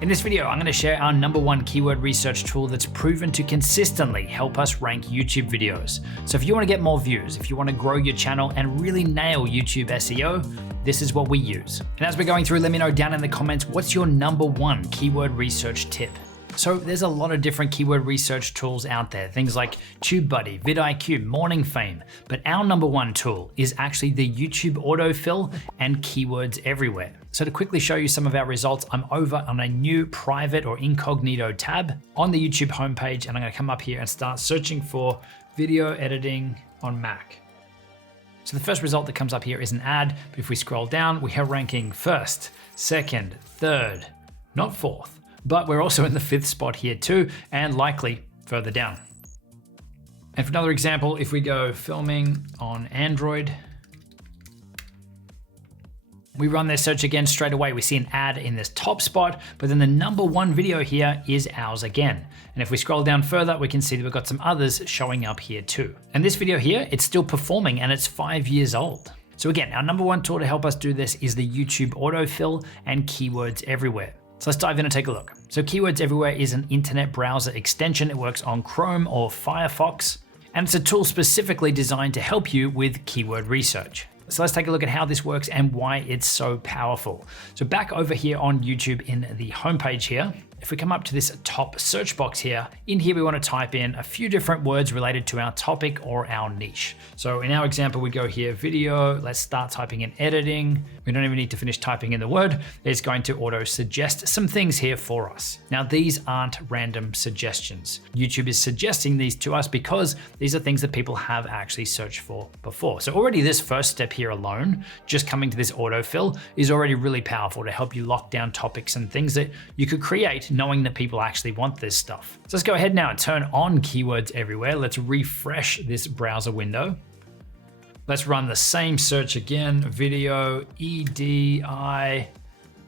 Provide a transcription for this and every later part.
In this video, I'm going to share our #1 keyword research tool that's proven to consistently help us rank YouTube videos. So if you want to get more views, if you want to grow your channel and really nail YouTube SEO, this is what we use. And as we're going through, let me know down in the comments, what's your #1 keyword research tip? So there's a lot of different keyword research tools out there, things like TubeBuddy, vidIQ, Morning Fame, but our #1 tool is actually the YouTube autofill and keywords everywhere. So to quickly show you some of our results, I'm over on a new private or incognito tab on the YouTube homepage, and I'm going to come up here and start searching for video editing on Mac. So the first result that comes up here is an ad, but if we scroll down, we are ranking first, second, third, not fourth. But we're also in the 5th spot here too, and likely further down. And for another example, if we go filming on Android, we run this search again straight away. We see an ad in this top spot, but then the #1 video here is ours again. And if we scroll down further, we can see that we've got some others showing up here too. And this video here, it's still performing and it's 5 years old. So again, our #1 tool to help us do this is the YouTube autofill and keywords everywhere. So let's dive in and take a look. So Keywords Everywhere is an internet browser extension. It works on Chrome or Firefox, and it's a tool specifically designed to help you with keyword research. So let's take a look at how this works and why it's so powerful. So back over here on YouTube in the homepage here, if we come up to this top search box here, in here we want to type in a few different words related to our topic or our niche. So in our example, we go here, video, let's start typing in editing. We don't even need to finish typing in the word. It's going to auto suggest some things here for us. Now these aren't random suggestions. YouTube is suggesting these to us because these are things that people have actually searched for before. So already this first step here alone, just coming to this autofill, is already really powerful to help you lock down topics and things that you could create knowing that people actually want this stuff. So let's go ahead now and turn on Keywords Everywhere. Let's refresh this browser window. Let's run the same search again, video, EDI,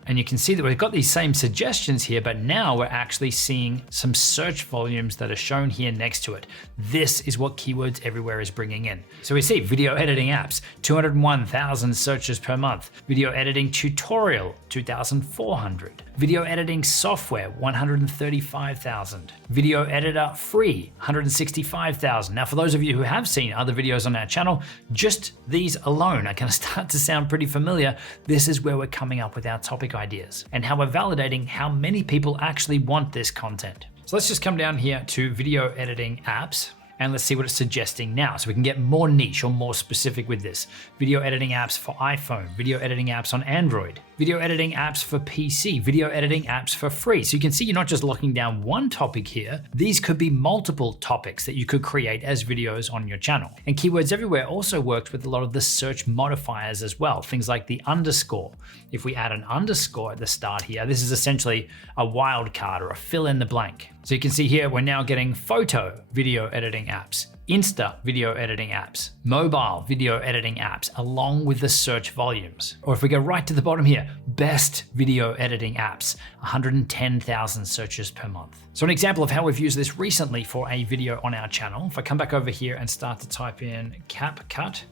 and you can see that we've got these same suggestions here, but now we're actually seeing some search volumes that are shown here next to it. This is what Keywords Everywhere is bringing in. So we see video editing apps, 201,000 searches per month. Video editing tutorial, 2,400. Video editing software, 135,000. Video editor free, 165,000. Now for those of you who have seen other videos on our channel, just these alone are going to start to sound pretty familiar. This is where we're coming up with our topic ideas and how we're validating how many people actually want this content. So let's just come down here to video editing apps and let's see what it's suggesting now so we can get more niche or more specific with this. Video editing apps for iPhone, video editing apps on Android, video editing apps for PC, video editing apps for free. So you can see you're not just locking down one topic here. These could be multiple topics that you could create as videos on your channel. And Keywords Everywhere also works with a lot of the search modifiers as well. Things like the underscore. If we add an underscore at the start here, this is essentially a wildcard or a fill in the blank. So you can see here, we're now getting photo video editing apps, Insta video editing apps, mobile video editing apps, along with the search volumes. Or if we go right to the bottom here, best video editing apps, 110,000 searches per month. So an example of how we've used this recently for a video on our channel, if I come back over here and start to type in CapCut,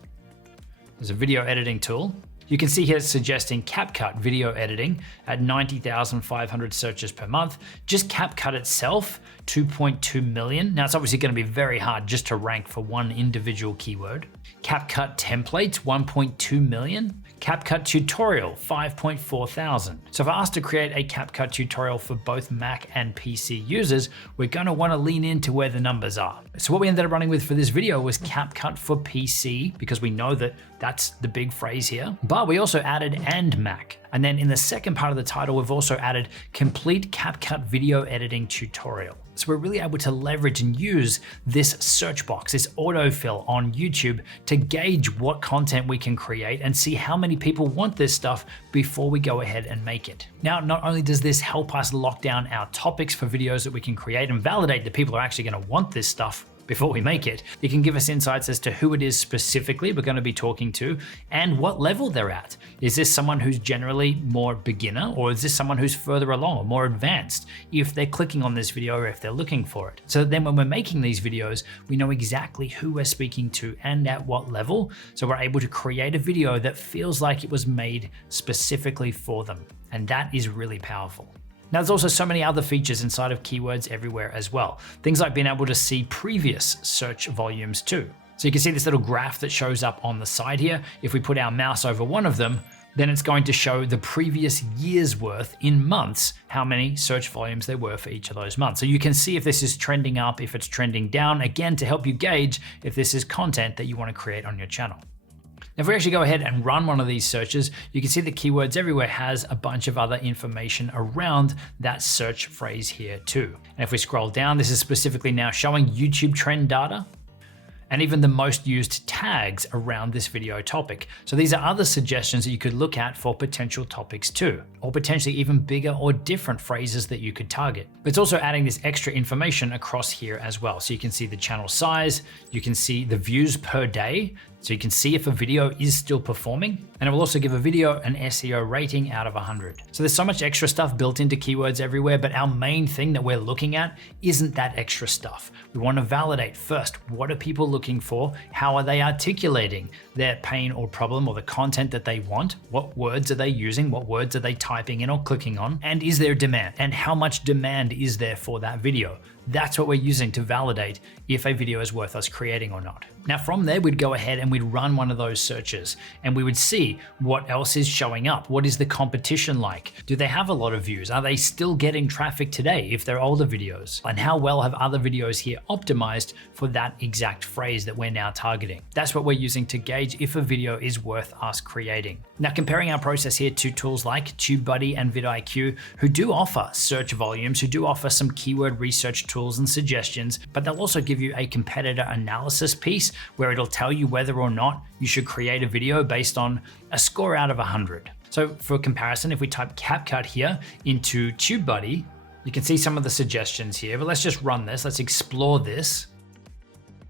there's a video editing tool. You can see here it's suggesting CapCut video editing at 90,500 searches per month. Just CapCut itself, 2.2 million. Now it's obviously going to be very hard just to rank for one individual keyword. CapCut templates, 1.2 million. CapCut tutorial, 5.4 thousand. So if I asked to create a CapCut tutorial for both Mac and PC users, we're going to want to lean into where the numbers are. So what we ended up running with for this video was CapCut for PC, because we know that that's the big phrase here. But we also added and Mac. And then in the second part of the title, we've also added complete CapCut video editing tutorial. So we're really able to leverage and use this search box, this autofill on YouTube to gauge what content we can create and see how many people want this stuff before we go ahead and make it. Now, not only does this help us lock down our topics for videos that we can create and validate that people are actually going to want this stuff before we make it, it can give us insights as to who it is specifically we're going to be talking to and what level they're at. Is this someone who's generally more beginner, or is this someone who's further along or more advanced if they're clicking on this video or if they're looking for it? So then when we're making these videos, we know exactly who we're speaking to and at what level, so we're able to create a video that feels like it was made specifically for them. And that is really powerful. Now there's also so many other features inside of Keywords Everywhere as well. Things like being able to see previous search volumes too. So you can see this little graph that shows up on the side here. If we put our mouse over one of them, then it's going to show the previous year's worth in months, how many search volumes there were for each of those months. So you can see if this is trending up, if it's trending down, again, to help you gauge if this is content that you want to create on your channel. Now, if we actually go ahead and run one of these searches, you can see that Keywords Everywhere has a bunch of other information around that search phrase here too. And if we scroll down, this is specifically now showing YouTube trend data, and even the most used tags around this video topic. So these are other suggestions that you could look at for potential topics too, or potentially even bigger or different phrases that you could target. But it's also adding this extra information across here as well. So you can see the channel size, you can see the views per day, so you can see if a video is still performing, and it will also give a video an SEO rating out of 100. So there's so much extra stuff built into Keywords Everywhere, but our main thing that we're looking at isn't that extra stuff. We want to validate first, what are people looking for? How are they articulating their pain or problem or the content that they want? What words are they using? What words are they typing in or clicking on? And is there demand? And how much demand is there for that video? That's what we're using to validate if a video is worth us creating or not. Now from there, we'd go ahead and we'd run one of those searches and we would see what else is showing up. What is the competition like? Do they have a lot of views? Are they still getting traffic today if they're older videos? And how well have other videos here optimized for that exact phrase that we're now targeting? That's what we're using to gauge if a video is worth us creating. Now comparing our process here to tools like TubeBuddy and vidIQ, who do offer search volumes, who do offer some keyword research tools and suggestions, but they'll also give you a competitor analysis piece where it'll tell you whether or not you should create a video based on a score out of 100. So for comparison, if we type CapCut here into TubeBuddy, you can see some of the suggestions here, but let's just run this. Let's explore this.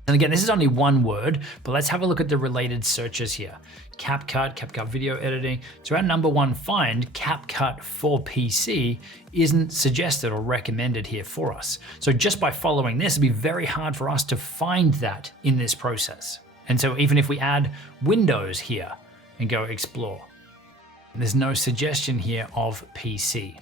And again, this is only one word, but let's have a look at the related searches here. CapCut video editing. So our number one find, CapCut for PC, isn't suggested or recommended here for us. So just by following this, it'd be very hard for us to find that in this process. And so even if we add Windows here and go explore, there's no suggestion here of PC.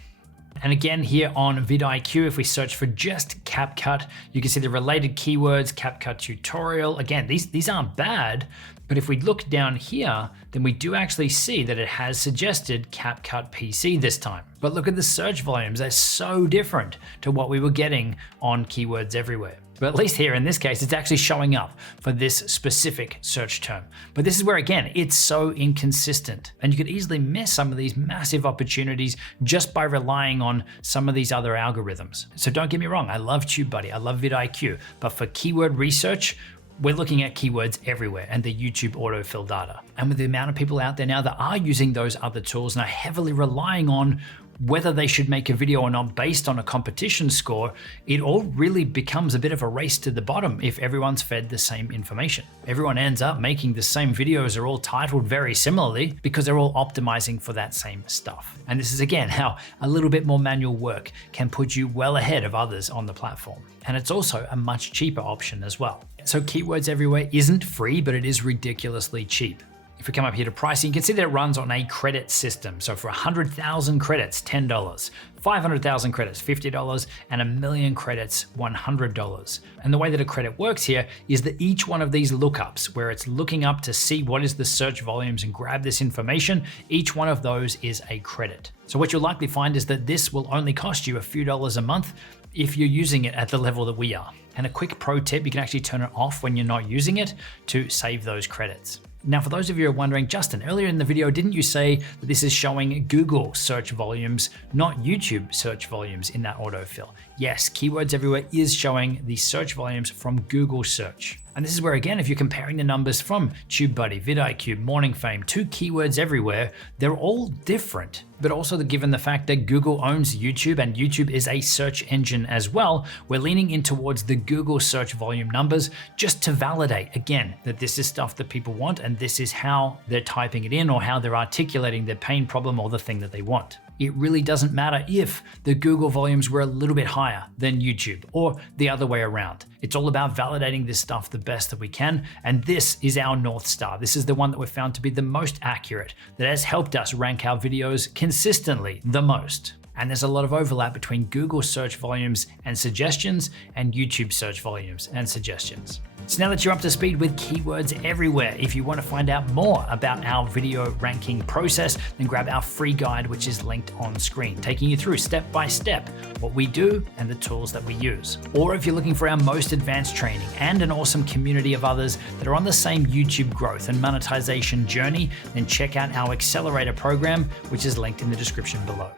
And again, here on vidIQ, if we search for just CapCut, you can see the related keywords, CapCut tutorial. Again, these aren't bad, but if we look down here, then we do actually see that it has suggested CapCut PC this time. But look at the search volumes, they're so different to what we were getting on Keywords Everywhere. But at least here in this case, it's actually showing up for this specific search term. But this is where, again, it's so inconsistent. And you could easily miss some of these massive opportunities just by relying on some of these other algorithms. So don't get me wrong, I love TubeBuddy, I love vidIQ, but for keyword research, we're looking at Keywords Everywhere and the YouTube autofill data. And with the amount of people out there now that are using those other tools and are heavily relying on whether they should make a video or not based on a competition score, it all really becomes a bit of a race to the bottom if everyone's fed the same information. Everyone ends up making the same videos, are all titled very similarly because they're all optimizing for that same stuff. And this is again how a little bit more manual work can put you well ahead of others on the platform. And it's also a much cheaper option as well. So Keywords Everywhere isn't free, but it is ridiculously cheap. If we come up here to pricing, you can see that it runs on a credit system. So for 100,000 credits, $10, 500,000 credits, $50, and 1,000,000 credits, $100. And the way that a credit works here is that each one of these lookups, where it's looking up to see what is the search volumes and grab this information, each one of those is a credit. So what you'll likely find is that this will only cost you a few dollars a month if you're using it at the level that we are. And a quick pro tip, you can actually turn it off when you're not using it to save those credits. Now, for those of you who are wondering, Justin, earlier in the video, didn't you say that this is showing Google search volumes, not YouTube search volumes in that autofill? Yes, Keywords Everywhere is showing the search volumes from Google search. And this is where, again, if you're comparing the numbers from TubeBuddy, vidIQ, Morning Fame to Keywords Everywhere, they're all different. But also given the fact that Google owns YouTube and YouTube is a search engine as well, we're leaning in towards the Google search volume numbers just to validate, again, that this is stuff that people want and this is how they're typing it in or how they're articulating their pain, problem, or the thing that they want. It really doesn't matter if the Google volumes were a little bit higher than YouTube or the other way around. It's all about validating this stuff the best that we can, and this is our North Star. This is the one that we've found to be the most accurate, that has helped us rank our videos consistently the most. And there's a lot of overlap between Google search volumes and suggestions and YouTube search volumes and suggestions. So now that you're up to speed with keywords everywhere, if you want to find out more about our video ranking process, then grab our free guide, which is linked on screen, taking you through step by step what we do and the tools that we use. Or if you're looking for our most advanced training and an awesome community of others that are on the same YouTube growth and monetization journey, then check out our accelerator program, which is linked in the description below.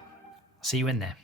See you in there.